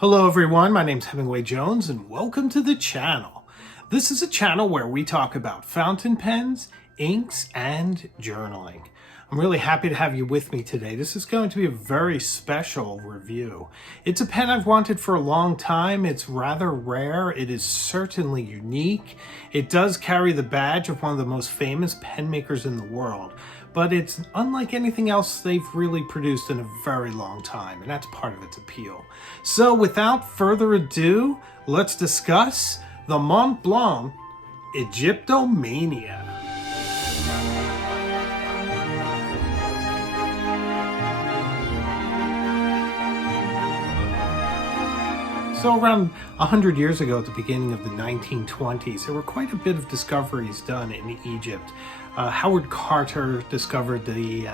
Hello everyone, my name's Hemingway Jones and welcome to the channel. This is a channel where we talk about fountain pens, inks, and journaling. I'm really happy to have you with me today. This is going to be a very special review. It's a pen I've wanted for a long time. It's rather rare. It is certainly unique. It does carry the badge of one of the most famous pen makers in the world, but it's unlike anything else they've really produced in a very long time, and that's part of its appeal. So without further ado, let's discuss the Montblanc Egyptomania. So around 100 years ago, at the beginning of the 1920s, there were quite a bit of discoveries done in Egypt. Howard Carter discovered the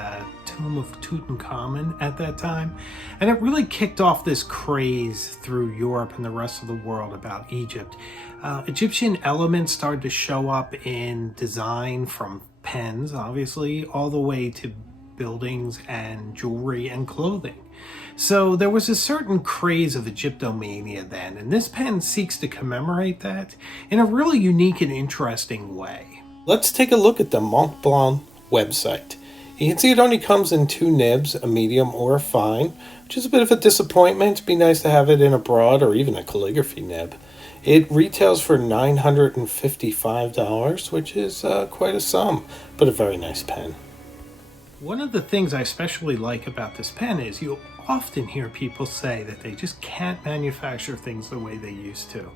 tomb of Tutankhamun at that time, and it really kicked off this craze through Europe and the rest of the world about Egypt. Egyptian elements started to show up in design, from pens, obviously, all the way to buildings and jewelry and clothing. So there was a certain craze of Egyptomania then, and this pen seeks to commemorate that in a really unique and interesting way. Let's take a look at the Montblanc website. You can see it only comes in two nibs, a medium or a fine, which is a bit of a disappointment. It'd be nice to have it in a broad or even a calligraphy nib. It retails for $955, which is quite a sum, but a very nice pen. One of the things I especially like about this pen is you often hear people say that they just can't manufacture things the way they used to.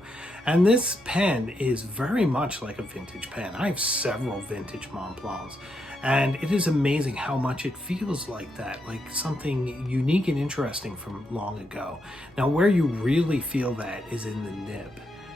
And this pen is very much like a vintage pen. I have several vintage Montblancs, and it is amazing how much it feels like that, like something unique and interesting from long ago. Now, where you really feel that is in the nib,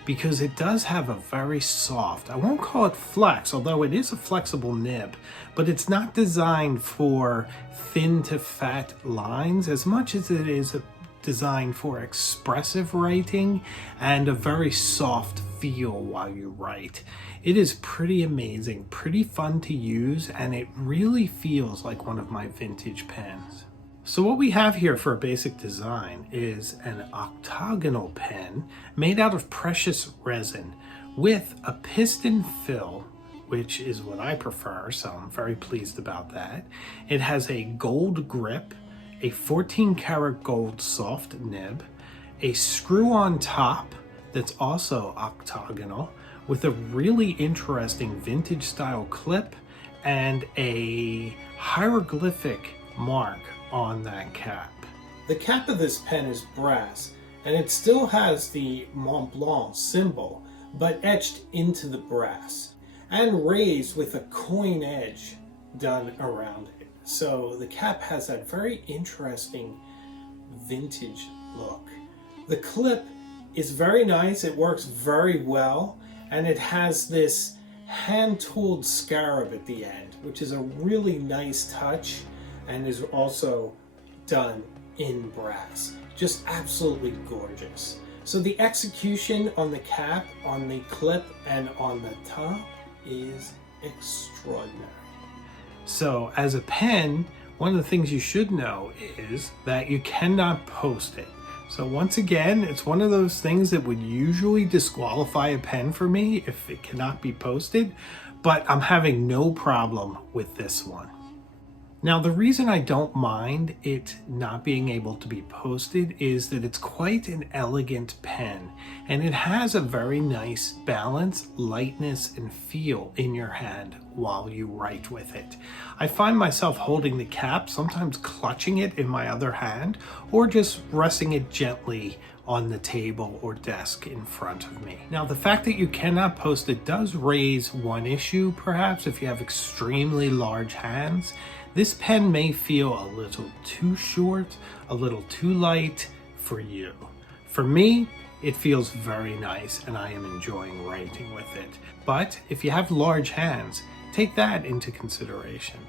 because it does have a very soft, I won't call it flex, although it is a flexible nib, but it's not designed for thin to fat lines as much as it is designed for expressive writing and a very soft feel while you write. It is pretty amazing, pretty fun to use, and it really feels like one of my vintage pens. So what we have here for a basic design is an octagonal pen made out of precious resin with a piston fill, which is what I prefer, so I'm very pleased about that. It has a gold grip, a 14 karat gold soft nib, a screw-on top that's also octagonal with a really interesting vintage style clip and a hieroglyphic mark on that cap. The cap of this pen is brass, and it still has the Montblanc symbol, but etched into the brass and raised with a coin edge done around it. So the cap has that very interesting vintage look. The clip is very nice, it works very well, and it has this hand-tooled scarab at the end, which is a really nice touch and is also done in brass. Just absolutely gorgeous. So the execution on the cap, on the clip, and on the top is extraordinary. So as a pen, one of the things you should know is that you cannot post it. So once again, it's one of those things that would usually disqualify a pen for me if it cannot be posted, but I'm having no problem with this one. Now, the reason I don't mind it not being able to be posted is that it's quite an elegant pen, and it has a very nice balance, lightness, and feel in your hand while you write with it. I find myself holding the cap, sometimes clutching it in my other hand, or just resting it gently on the table or desk in front of me. Now, the fact that you cannot post it does raise one issue, perhaps, if you have extremely large hands. This pen may feel a little too short, a little too light for you. For me, it feels very nice and I am enjoying writing with it. But if you have large hands, take that into consideration.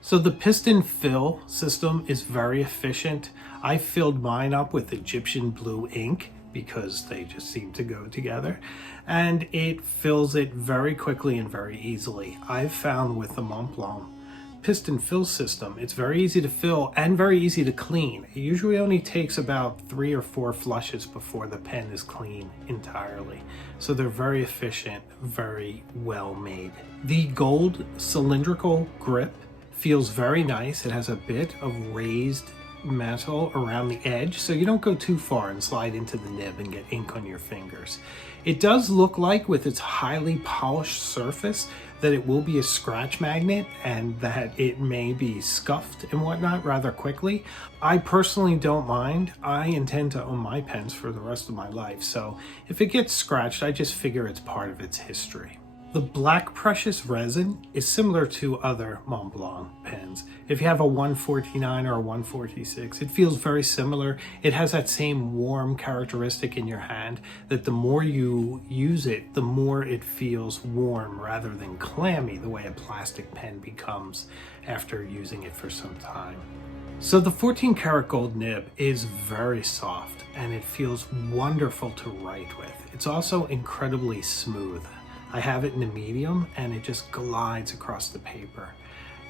So the piston fill system is very efficient. I filled mine up with Egyptian blue ink because they just seem to go together, and it fills it very quickly and very easily. I've found with the Montblanc piston fill system. It's very easy to fill and very easy to clean. It usually only takes about 3 or 4 flushes before the pen is clean entirely. So they're very efficient, very well made. The gold cylindrical grip feels very nice. It has a bit of raised metal around the edge, so you don't go too far and slide into the nib and get ink on your fingers. It does look like, with its highly polished surface, that it will be a scratch magnet and that it may be scuffed and whatnot rather quickly. I personally don't mind. I intend to own my pens for the rest of my life, so if it gets scratched, I just figure it's part of its history. The black precious resin is similar to other Montblanc pens. If you have a 149 or a 146, it feels very similar. It has that same warm characteristic in your hand that the more you use it, the more it feels warm rather than clammy the way a plastic pen becomes after using it for some time. So the 14 karat gold nib is very soft and it feels wonderful to write with. It's also incredibly smooth. I have it in a medium and it just glides across the paper.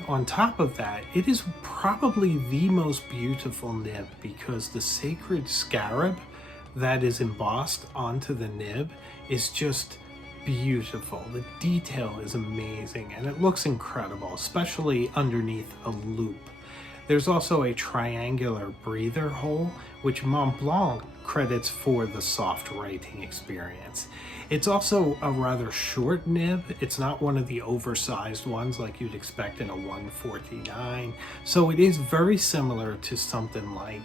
On top of that, it is probably the most beautiful nib because the sacred scarab that is embossed onto the nib is just beautiful. The detail is amazing and it looks incredible, especially underneath a loop. There's also a triangular breather hole, which Montblanc credits for the soft writing experience. It's also a rather short nib. It's not one of the oversized ones like you'd expect in a 149. So it is very similar to something like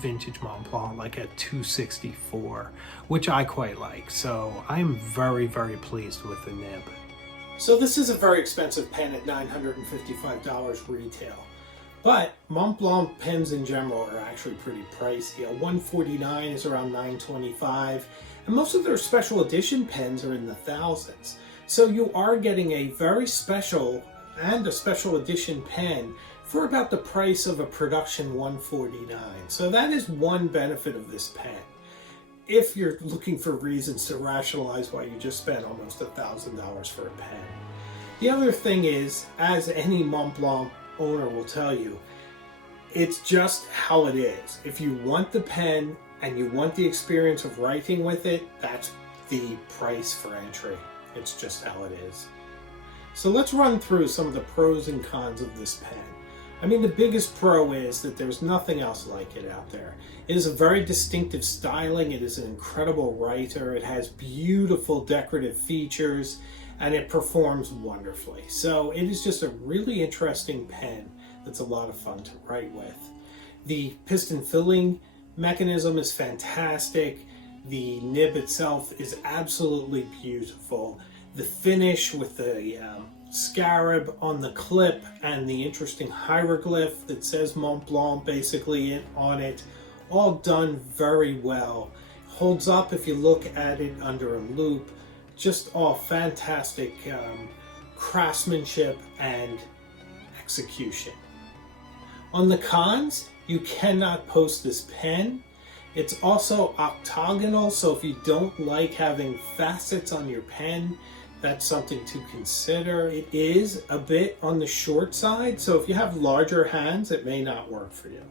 vintage Montblanc, like a 264, which I quite like. So I'm very, very pleased with the nib. So this is a very expensive pen at $955 retail. But Montblanc pens in general are actually pretty pricey. A 149 is around $925, and most of their special edition pens are in the thousands. So you are getting a very special and a special edition pen for about the price of a production 149. So that is one benefit of this pen, if you're looking for reasons to rationalize why you just spent almost $1,000 for a pen. The other thing is, as any Montblanc owner will tell you, it's just how it is. If you want the pen and you want the experience of writing with it, that's the price for entry. It's just how it is. So let's run through some of the pros and cons of this pen. I mean, the biggest pro is that there's nothing else like it out there. It is a very distinctive styling. It is an incredible writer. It has beautiful decorative features and it performs wonderfully. So it is just a really interesting pen that's a lot of fun to write with. The piston filling mechanism is fantastic. The nib itself is absolutely beautiful. The finish with the scarab on the clip and the interesting hieroglyph that says Montblanc basically on it, all done very well. Holds up if you look at it under a loop. Just all fantastic craftsmanship and execution. On the cons, you cannot post this pen. It's also octagonal, so if you don't like having facets on your pen, that's something to consider. It is a bit on the short side, so if you have larger hands, it may not work for you.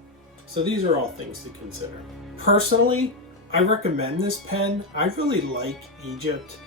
So these are all things to consider. Personally, I recommend this pen. I really like Egypt.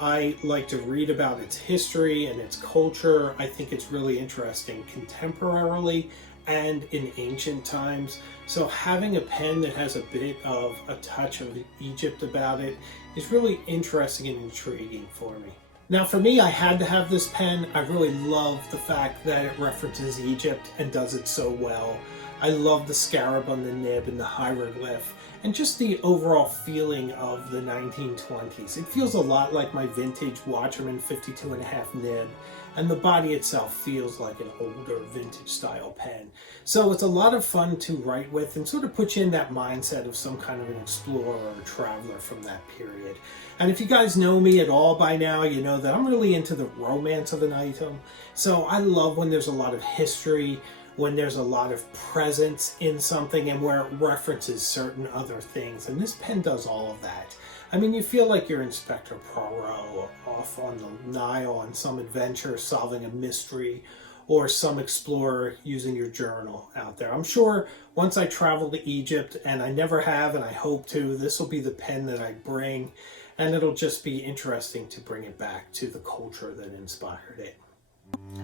I like to read about its history and its culture. I think it's really interesting contemporarily and in ancient times. So having a pen that has a bit of a touch of Egypt about it is really interesting and intriguing for me. Now for me, I had to have this pen. I really love the fact that it references Egypt and does it so well. I love the scarab on the nib and the hieroglyph, and just the overall feeling of the 1920s. It feels a lot like my vintage Watcherman 52.5 nib, and the body itself feels like an older vintage style pen. So it's a lot of fun to write with and sort of put you in that mindset of some kind of an explorer or a traveler from that period. And if you guys know me at all by now, you know that I'm really into the romance of an item. So I love when there's a lot of history, when there's a lot of presence in something and where it references certain other things. And this pen does all of that. I mean, you feel like you're Inspector Poirot off on the Nile on some adventure solving a mystery, or some explorer using your journal out there. I'm sure once I travel to Egypt, and I never have and I hope to, this will be the pen that I bring, and it'll just be interesting to bring it back to the culture that inspired it.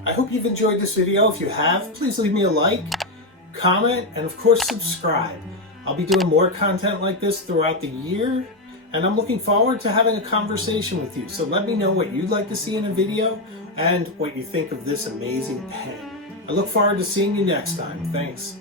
I hope you've enjoyed this video. If you have, please leave me a like, comment, and of course subscribe. I'll be doing more content like this throughout the year, and I'm looking forward to having a conversation with you. So let me know what you'd like to see in a video and what you think of this amazing pen. I look forward to seeing you next time. Thanks.